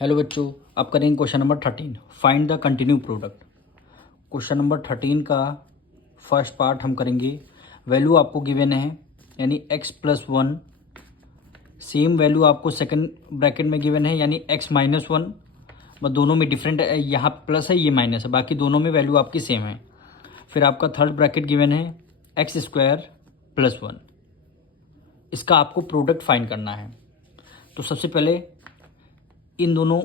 Hello बच्चों, अब करेंगे question number 13। Find the continue product. Question number 13 का फर्स्ट पार्ट हम करेंगे। वैल्यू आपको गिवन है यानी x plus one, same value आपको सेकंड ब्रैकेट में गिवन है यानी x माइनस वन। बस दोनों में डिफरेंट है, यहाँ प्लस है ये माइनस है, बाकी दोनों में वैल्यू आपकी सेम है। फिर आपका थर्ड ब्रैकेट गिवन है एक्स स्क्वायर प्लस वन। इसका आपको प्रोडक्ट फाइंड करना है। तो सबसे पहले इन दोनों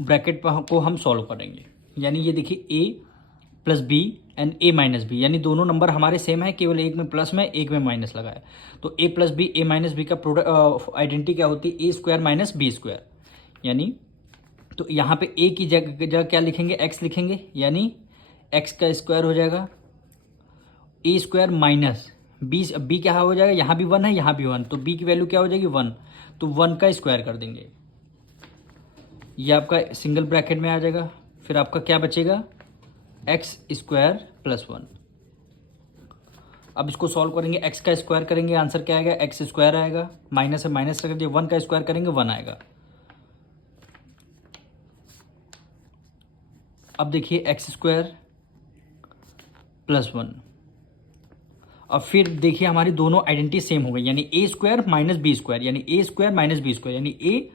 ब्रैकेट को हम सॉल्व करेंगे। यानी ये देखिए a plus B and a minus B, यानी दोनों नंबर हमारे सेम है, केवल एक में प्लस में एक में माइनस लगा है। तो a plus B A minus B का प्रोडक्ट आइडेंटिटी क्या होती है, a square minus B square. यानी तो यहाँ पे a की जगह क्या लिखेंगे, x लिखेंगे, यानी x का स्क्वायर हो जाएगा a स्क्वायर माइनस बी क्या हो जाएगा, यहाँ भी वन है यहाँ भी वन, तो b की वैल्यू क्या हो जाएगी वन, तो वन का स्क्वायर कर देंगे। ये आपका सिंगल ब्रैकेट में आ जाएगा। फिर आपका क्या बचेगा, एक्स स्क्वायर प्लस वन। अब इसको सॉल्व करेंगे, एक्स का स्क्वायर करेंगे, आंसर क्या आएगा, एक्स स्क्वायर आएगा। माइनस से माइनस रख दिया, वन का स्क्वायर करेंगे वन आएगा। अब देखिए एक्स स्क्वायर प्लस वन। अब फिर देखिए हमारी दोनों आइडेंटिटी सेम हो गई, यानी ए स्क्वायर माइनस बी स्क्वायर, यानी ए स्क्वायर माइनस बी स्क्वायर, यानी ए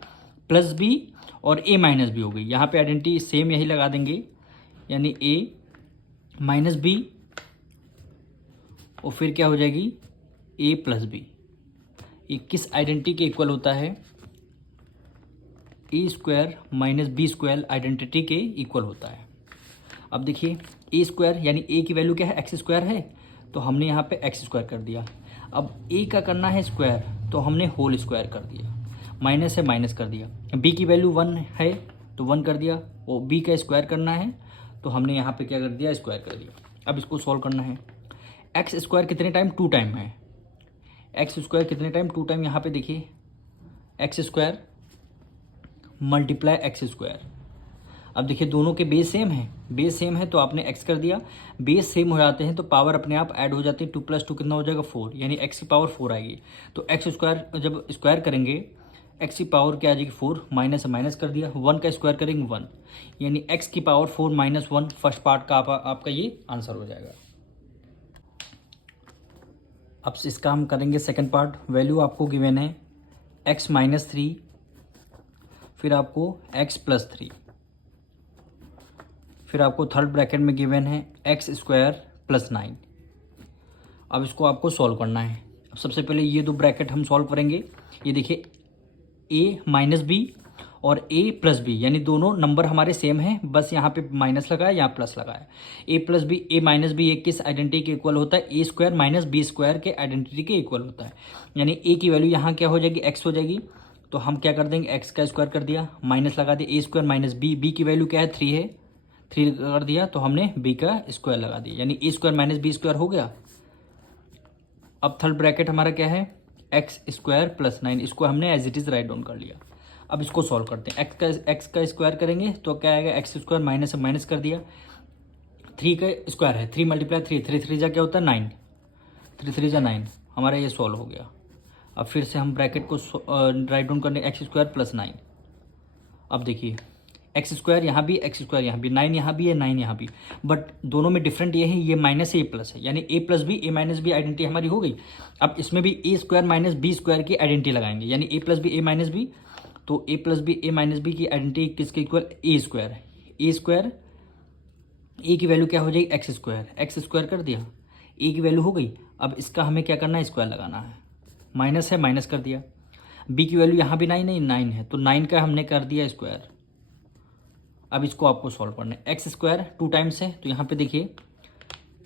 प्लस बी और ए माइनस बी हो गई। यहाँ पे आइडेंटिटी सेम यही लगा देंगे, यानी ए माइनस बी और फिर क्या हो जाएगी ए प्लस बी। ये किस आइडेंटिटी के इक्वल होता है, A square minus B square identity के इक्वल होता है। अब देखिए ए स्क्वायर यानी ए की वैल्यू क्या है, एक्स स्क्वायर है, तो हमने यहाँ पे एक्स स्क्वायर कर दिया। अब ए का करना है स्क्वायर, तो हमने होल स्क्वायर कर दिया, माइनस से माइनस कर दिया। बी की वैल्यू वन है तो वन कर दिया, और बी का स्क्वायर करना है तो हमने यहाँ पे क्या कर दिया, स्क्वायर कर दिया। अब इसको सॉल्व करना है। एक्स स्क्वायर कितने टाइम, टू टाइम है। एक्स स्क्वायर कितने टाइम, टू टाइम। यहाँ पे देखिए x square multiply x square. अब देखिए दोनों के बेस सेम है, बेस सेम है तो आपने एक्स कर दिया। बेस सेम हो जाते हैं तो पावर अपने आप ऐड हो जाती है, टू प्लस टू कितना हो जाएगा फोर, यानी एक्स की पावर फोर आएगी। तो एक्स स्क्वायर जब स्क्वायर करेंगे एक्स की पावर क्या आ जाएगी फोर, माइनस से माइनस कर दिया, वन का स्क्वायर करेंगे वन, यानी एक्स की power four minus one. First part का आपका ये आंसर हो जाएगा। अब इसका हम करेंगे सेकंड पार्ट। वैल्यू आपको गिवन है एक्स माइनस थ्री, फिर आपको एक्स प्लस थ्री, फिर आपको थर्ड ब्रैकेट में गिवन है एक्स स्क्वायर प्लस नाइन। अब इसको आपको सॉल्व करना है। अब सबसे पहले ये दो ब्रैकेट हम सॉल्व करेंगे। ये देखिए ए माइनस बी और ए प्लस बी, यानी दोनों नंबर हमारे सेम हैं, बस यहाँ पे माइनस लगा है यहाँ प्लस लगा है। ए plus B A minus B एक किस आइडेंटिटी के इक्वल होता है, A square minus B square के आइडेंटिटी के इक्वल होता है। यानी ए की वैल्यू यहाँ क्या हो जाएगी, एक्स हो जाएगी, तो हम क्या कर देंगे, एक्स का स्क्वायर कर दिया, माइनस लगा दिया, ए स्क्वायर माइनस बी की वैल्यू क्या है थ्री है, थ्री कर दिया तो हमने बी का स्क्वायर लगा दिया, यानी ए स्क्वायर माइनस बी स्क्वायर हो गया। अब थर्ड ब्रैकेट हमारा क्या है, एक्स स्क्वायर प्लस नाइन, इसको हमने as it is write down कर लिया। अब इसको सॉल्व करते हैं। एक्स का स्क्वायर करेंगे तो क्या आएगा, एक्स स्क्वायर माइनस से माइनस कर दिया, थ्री का स्क्वायर है, three multiply three, three three जा क्या होता है नाइन, थ्री थ्री जा नाइन, हमारा ये सॉल्व हो गया। अब फिर से हम ब्रैकेट को राइट डाउन करने, एक्स स्क्वायर प्लस नाइन। अब देखिए एक्स स्क्वायर यहाँ भी, एक्स स्क्वायर यहाँ भी, नाइन यहाँ भी है नाइन यहाँ भी, बट दोनों में डिफरेंट ये है, ये माइनस है ये प्लस है, यानी ए plus B A minus B identity हमारी हो गई। अब इसमें भी ए स्क्वायर माइनस बी स्क्वायर की आइडेंटिटी लगाएंगे, यानी ए plus B A minus B, तो ए plus B A minus B की आइडेंटिटी किसके इक्वल, ए स्क्वायर। ए स्क्वायर ए की वैल्यू क्या हो जाएगी, एक्स स्क्वायर कर दिया, ए की वैल्यू हो गई। अब इसका हमें क्या करना है, स्क्वायर लगाना है, माइनस है माइनस कर दिया, बी की वैल्यू यहाँ भी नाइन है, तो नाइन का हमने कर दिया स्क्वायर। अब इसको आपको सॉल्व करना है। एक्स स्क्वायर टू टाइम्स है, तो यहाँ पे देखिए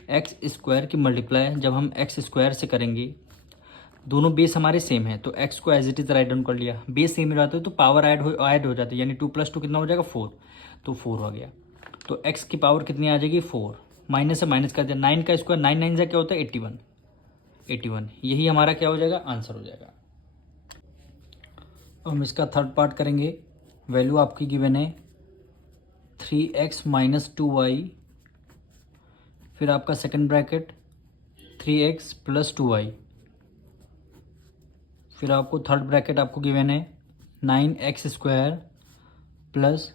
एक्स स्क्वायर की मल्टीप्लाई जब हम एक्स स्क्वायर से करेंगे, दोनों बेस हमारे सेम है, तो एक्स को as it is write down कर लिया। बेस सेम रहता है तो पावर ऐड हो जाती है, यानी टू प्लस टू कितना हो जाएगा फोर, तो फोर हो गया। तो एक्स की पावर कितनी आ जाएगी फोर, माइनस से माइनस कर दिया, नाइन का स्क्वायर नाइन नाइन से क्या होता है 81, 81, यही हमारा क्या हो जाएगा, आंसर हो जाएगा। अब हम इसका थर्ड पार्ट करेंगे। वैल्यू आपकी गिवन है three x minus two y, फिर आपका second bracket three x plus two y, फिर आपको थर्ड ब्रैकेट आपको गिवन है nine x square plus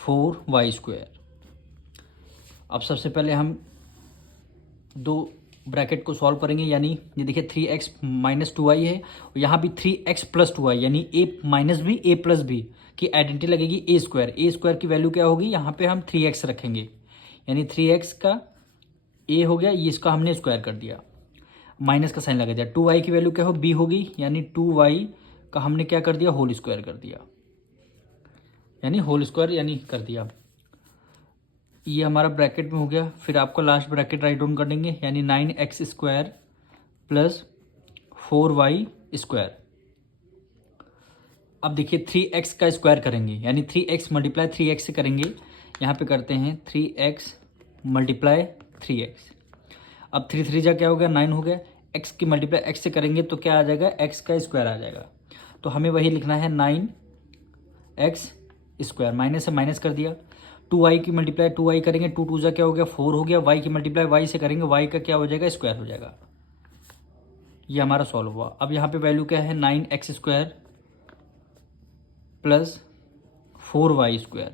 4y²। अब सबसे पहले हम दो ब्रैकेट को सॉल्व करेंगे, यानी ये देखिए 3x माइनस 2y है और यहाँ भी 3x प्लस 2y, यानी a minus b a plus b की आइडेंटिटी लगेगी a² की वैल्यू क्या होगी, यहाँ पे हम 3x रखेंगे, यानी 3x का a हो गया, ये इसका हमने स्क्वायर कर दिया, माइनस का साइन लगा दिया। 2y की वैल्यू क्या हो, b होगी, यानी 2y का हमने क्या कर दिया, होल स्क्वायर कर दिया, यानी होल स्क्वायर यानी कर दिया। ये हमारा ब्रैकेट में हो गया। फिर आपको लास्ट ब्रैकेट राइट डाउन कर देंगे, यानी 9x² प्लस 4y²। अब देखिए 3x का स्क्वायर करेंगे, यानी 3x मल्टीप्लाई 3x से करेंगे। यहाँ पे करते हैं 3x मल्टीप्लाई 3x। अब 3 3 जा क्या हो गया, 9 हो गया। x की मल्टीप्लाई x से करेंगे तो क्या आ जाएगा, x का स्क्वायर आ जाएगा। तो हमें वही लिखना है 9x², माइनस से माइनस कर दिया। 2y की मल्टीप्लाई 2y करेंगे, 2 2 जा क्या हो गया, 4 हो गया। y की मल्टीप्लाई y से करेंगे, y का क्या हो जाएगा, स्क्वायर हो जाएगा। ये हमारा सॉल्व हुआ। अब यहाँ पे वैल्यू क्या है, 9x² प्लस 4y²।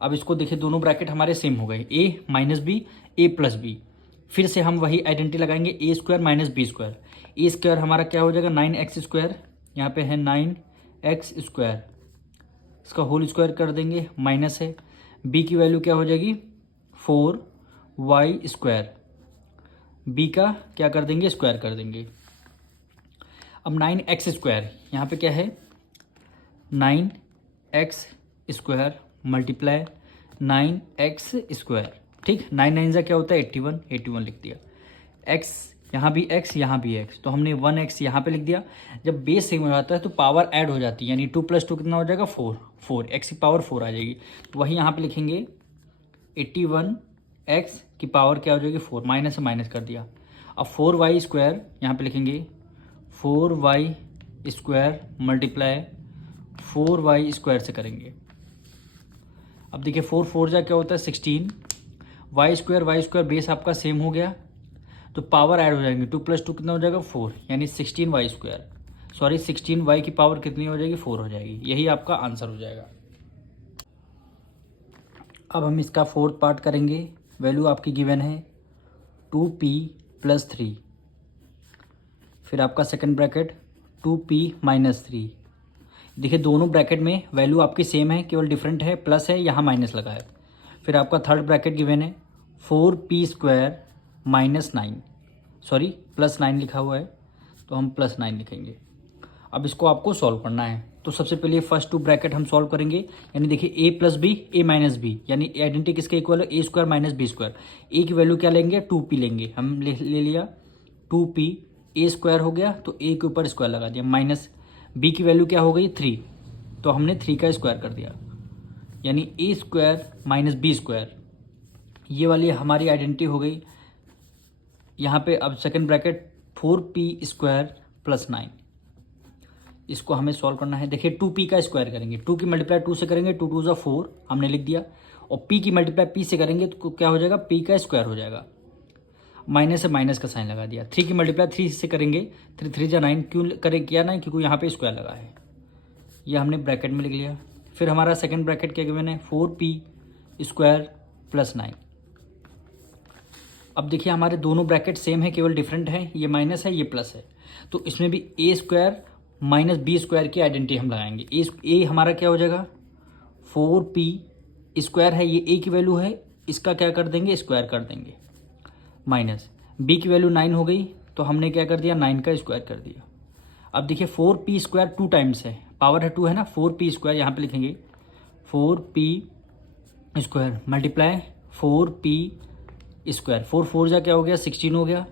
अब इसको देखिए, दोनों ब्रैकेट हमारे सेम हो गए, a minus b a plus b. फिर से हम वही आइडेंटिटी लगाएंगे, a² माइनस b²। a² हमारा क्या हो जाएगा, 9x², यहाँ पे है 9x², इसका होल स्क्वायर कर देंगे, माइनस है। b की वैल्यू क्या हो जाएगी, 4y², b का क्या कर देंगे, स्क्वायर कर देंगे। अब 9x² यहाँ पे क्या है, 9x² मल्टीप्लाई 9x², ठीक। 9 9 जा क्या होता है, 81, 81 लिख दिया। x यहाँ भी x, यहाँ भी x, तो हमने 1x यहाँ पे लिख दिया। जब बेस सेम हो जाता है तो पावर ऐड हो जाती है, यानी 2 + 2 कितना हो जाएगा, 4 x की पावर 4 आ जाएगी। तो वही यहाँ पे लिखेंगे 81x की पावर क्या हो जाएगी, 4, माइनस से माइनस कर दिया। अब 4y² यहाँ पे लिखेंगे 4y² मल्टीप्लाई 4y² से करेंगे। अब देखिए 4 4 जा क्या होता है, 16, y² बेस आपका सेम हो गया तो पावर ऐड हो जाएंगे, 2 + 2 कितना हो जाएगा, 4, यानी 16y², सॉरी 16y की पावर कितनी हो जाएगी, 4 हो जाएगी। यही आपका आंसर हो जाएगा। अब हम इसका फोर्थ पार्ट करेंगे। वैल्यू आपकी गिवन है 2p + 3, फिर आपका सेकंड ब्रैकेट 2p - 3। देखिए दोनों ब्रैकेट में वैल्यू आपकी सेम है, केवल डिफरेंट है, प्लस है, यहाँ माइनस लगा है। फिर आपका थर्ड ब्रैकेट गिवन है 4p² - 9, सॉरी +9 लिखा हुआ है तो हम +9 लिखेंगे। अब इसको आपको सॉल्व करना है, तो सबसे पहले फर्स्ट 2 ब्रैकेट हम सॉल्व करेंगे, यानी देखिए a + b a - b, यानी आइडेंटिटी किसके इक्वल है, a² - b²। a की वैल्यू क्या लेंगे, 2p लेंगे, हम ले लिया 2p, a² हो गया तो a के ऊपर स्क्वायर लगा दिया, माइनस b की वैल्यू क्या हो गई, 3, तो हमने 3 का स्क्वायर कर दिया, यानी a² - b²। ये वाली हमारी आइडेंटिटी हो गई। यहाँ पे अब सेकंड ब्रैकेट 4p² + 9, इसको हमें सॉल्व करना है। देखिए 2p का स्क्वायर करेंगे, 2 की मल्टीप्लाई 2 से करेंगे, 2 2 जा 4 हमने लिख दिया, और p की मल्टीप्लाई p से करेंगे तो क्या हो जाएगा, p का स्क्वायर हो जाएगा, माइनस से माइनस का साइन लगा दिया। 3 की मल्टीप्लाई 3 से करेंगे, 3 3 जा 9, क्यों करें किया ना, क्योंकि यहाँ पे स्क्वायर लगा है, ये हमने ब्रैकेट में लिख लिया। फिर हमारा सेकंड ब्रैकेट क्या गिवन है, 4p² + 9। अब देखिए हमारे दोनों ब्रैकेट सेम है, केवल डिफरेंट है, ये माइनस है, ये प्लस है, तो इसमें भी a² - b² की आइडेंटिटी हम लगाएंगे। a हमारा क्या हो जाएगा, 4p² है, ये a की वैल्यू है, इसका क्या कर देंगे, स्क्वायर कर देंगे, माइनस b की वैल्यू 9 हो गई तो हमने क्या कर दिया, 9 का स्क्वायर कर दिया। अब देखिए 4p² 2 टाइम्स है, पावर है 2 है ना, 4p² यहाँ पे लिखेंगे 4p² मल्टीप्लाई 4p², 4 4 जा क्या हो गया, 16 हो गया,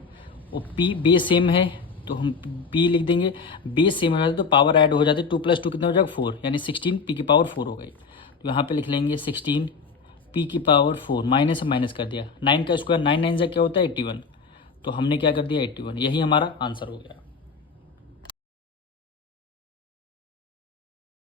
और p बेस सेम है तो हम p लिख देंगे, बेस सेम हो जाते तो पावर ऐड हो जाती, 2 + 2 कितना हो जाएगा, 4, यानी 16 p की पावर 4 हो गई। तो यहाँ पे लिख लेंगे 16 p की पावर 4, माइनस से माइनस कर दिया, 9 का स्क्वायर 9 9 जा क्या होता है, 81, तो हमने क्या कर दिया, 81, यही हमारा आंसर हो गया।